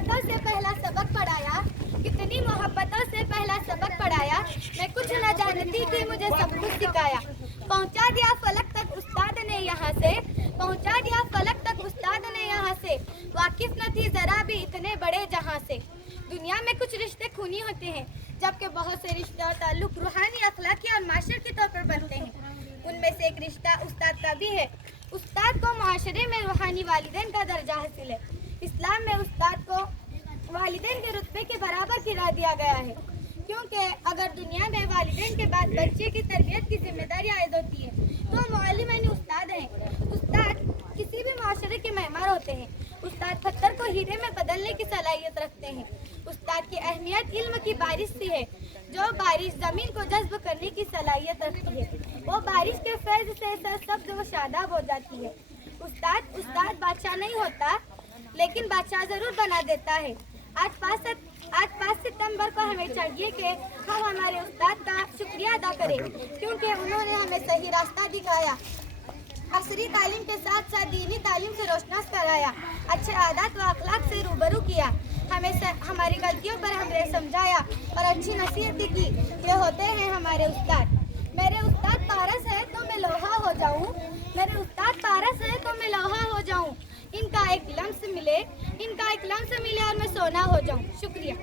मोहब्बतों से पहला सबक पढ़ाया, कितनी मोहब्बतों से पहला सबक पढ़ाया, मैं कुछ न जानती थी मुझे सब कुछ सिखाया। पहुंचा दिया फलक तक उस्ताद ने यहाँ से, पहुंचा दिया फलक तक उस्ताद ने यहाँ से, वाकिफ न थी जरा भी इतने बड़े जहां से। दुनिया में कुछ रिश्ते खूनी होते हैं, जबकि बहुत से रिश्ते और ताल्लुक रूहानी, अखलाकी और माशरे के तौर पर बनते हैं। उनमें से एक रिश्ता उस्ताद का भी है। उस्ताद को माशरे में रूहानी वालिदैन का दर्जा हासिल है। इस्लाम में उस्ताद को वालिदैन के रुतबे के बराबर गिरा दिया गया है, क्योंकि अगर दुनिया में वालिदैन के बाद बच्चे की तरबियत की जिम्मेदारी आयद होती है तो मुअल्लिम यानी उस्ताद हैं। उस्ताद किसी भी माशरे के मेहमान होते हैं। उस्ताद पत्थर को हीरे में बदलने की सलाहियत रखते हैं। उस्ताद की अहमियत इल्म की बारिश सी है, जो बारिश जमीन को जज्ब करने की सलाहियत रखती है। वो बारिश के फैज़ से सरसब्ज़ व शादाब हो जाती है। उस्ताद बादशाह नहीं होता, लेकिन बादशाह जरूर बना देता है। आज 5 सितंबर को हमें चाहिए कि हम हमारे उस्ताद का शुक्रिया अदा करें, क्योंकि उन्होंने हमें सही रास्ता दिखाया, असरी तालीम के साथ साथ दीनी तालीम से रोशनास कराया, अच्छे आदत व अखलाक से रूबरू किया, हमें हमारी गलतियों पर हमें समझाया और अच्छी नसीहत की। ये होते हैं हमारे उस्ताद। मेरे उस्ताद पारस है तो मैं लोहा हो जाऊं, मेरे उस्ताद पारस है तो मैं लोहा हो जाऊं, इनका एक लम्स मिले और मैं सोना हो जाऊं। शुक्रिया।